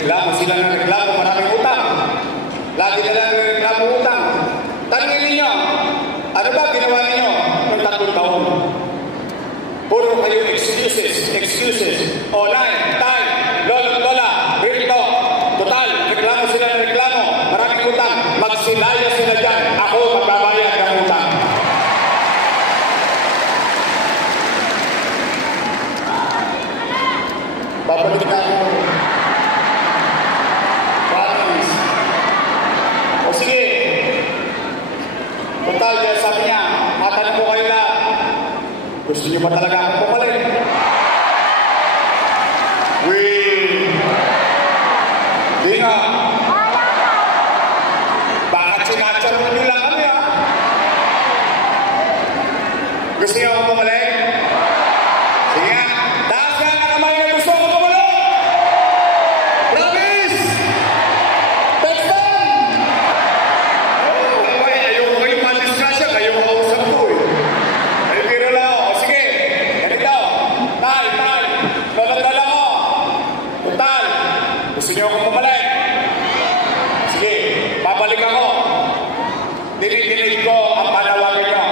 Reklamo sila ng reklamo, maraming utang. Lagi nila ng reklamo utang. Tanungin ninyo, ano ba ginawa ninyo ng 3 taon? Puro kayo excuses. Online, time, lola, rito. Total, reklamo sila ng reklamo, maraming utang. Magsilaya sila dyan. Ako magbabayad ng utang. Babalik na ako. Promise. O sige. Total, sabi niya, matanong ko kayo lahat. Gusto niyo ba talaga akong pumalit? Di nga. Bakit sinatsaron niyo lang kami, ha? Gusto niyo akong pumalit? Sige nga. Taas nga na kamay na gusto akong pumalit! Promise! Text time! Okay, ayoko kayo madisgrasya. Kayo makausap ko, eh. Ay, biro lang ako. Sige, ganito. Tay. Dala ko. Total. Gusto niyo akong pumalit? Sige, babalik ako. Dinidinig ko ang panawagan niyo.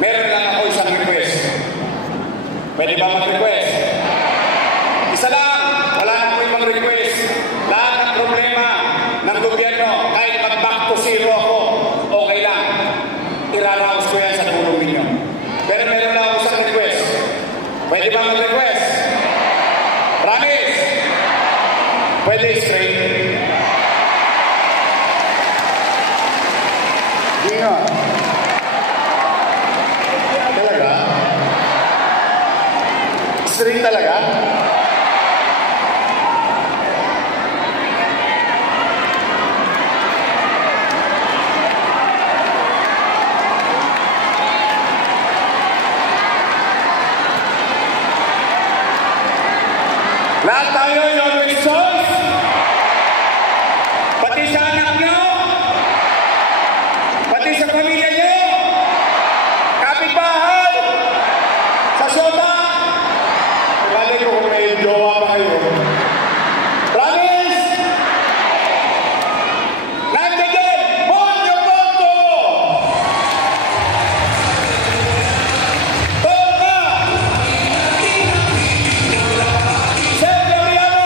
Meron lang ako isang request. Pwede ba mag-request? Isa lang. Wala na ako ibang request. Lahat ng problema ng gobyerno, kahit mag-back to zero ako, okay lang. Iraraos ko yan sa tulong ninyo. Pero meron lang ako isang request. Pwede ba mag-request? Promise? Pwede straight? Di nga. Talaga? Straight talaga? Lahat tayo yung choice. Pati sa anak nyo, pati sa pamilya nyo, kapitbahay, sa syota. Balik ko kung may jowa pa kayo. Promise! Nandiyan! Ponyo Ponto! Toka! Sir Gabriano!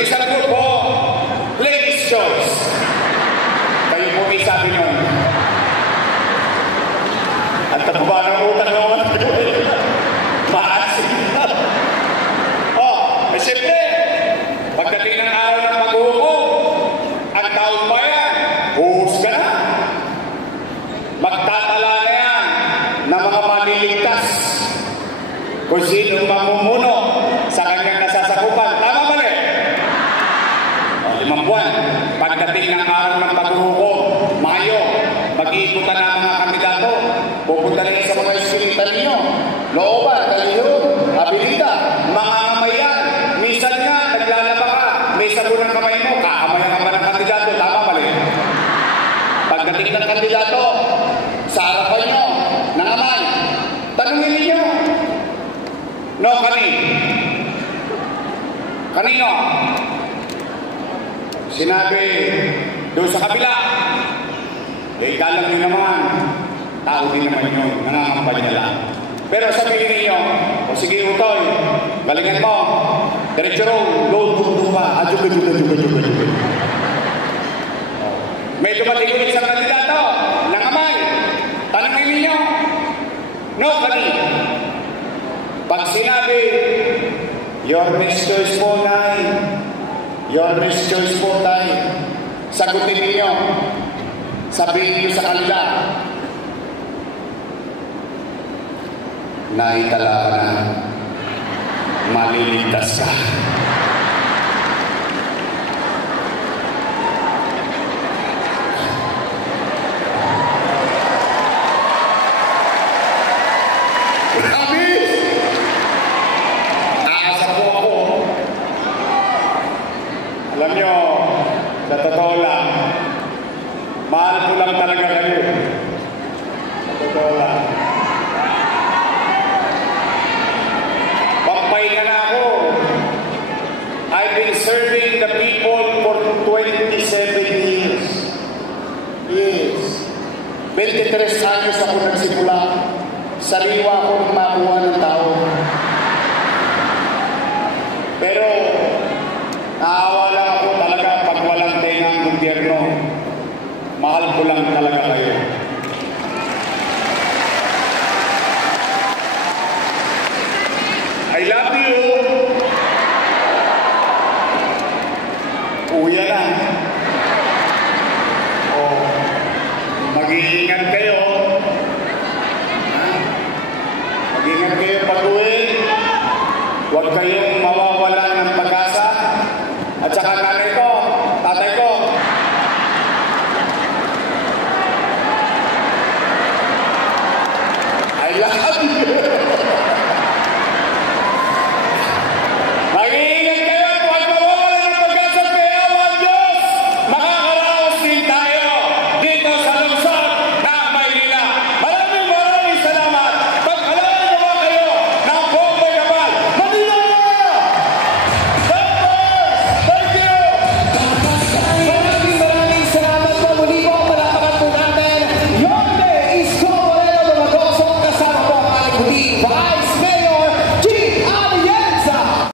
Yung isang grupo, ladies' choice. Kayo po may sabi nyo. At tataba ng utang naman. Maasin. Oh, siyempre, pagdating ng araw ng paghuhukom, ang taong bayan, huhus ka na. Magtatala na yan ng mga maliligtas kung sino mamumuno sa kanyang nasasakupan. Tama ba rin? O, 5 buwan, pagdating ng araw ng paghuhukom, Mayo, mag-iikutan na ang mga kandidato, pupunta rin sa mga iskilitan ninyo, looban, kalihon, abilita, mga kamayan, minsan nga, naglalaba ka, may sabon ng kamay mo, kakamayan ka ba ng kandidato, tama ba rin? Pagdating ng kandidato, sa harapan nyo, nangaman, tanungin ninyo, no, kanino? Sinabi, doon sa kabila, galang nyo naman, tao din naman yun, nangangampanya lang. Pero sabihin ninyo, o sige utoy, galingan mo, diretso load pa, adjuga. May dumating ulit sa kandidato, nangaman, tanongin ninyo, no, kanino? Pag sinabi, your next choice po, Nay. Your next choice po, Tay. Sagutin niyo. Sabihin niyo sa kanila, Nay, tala ka na. Maliligtas ka. Alam nyo, sa totoo lang, mahal ko lang talaga kayo. Sa totoo lang. Pampahinga na ako. I've been serving the people for 27 years. Yes. 23 anos ako nagsimula. Sariwa akong makuha ng tao. Pero, naawa lang ako talaga pag walang tengang gobyerno. Mahal ko lang talaga kayo.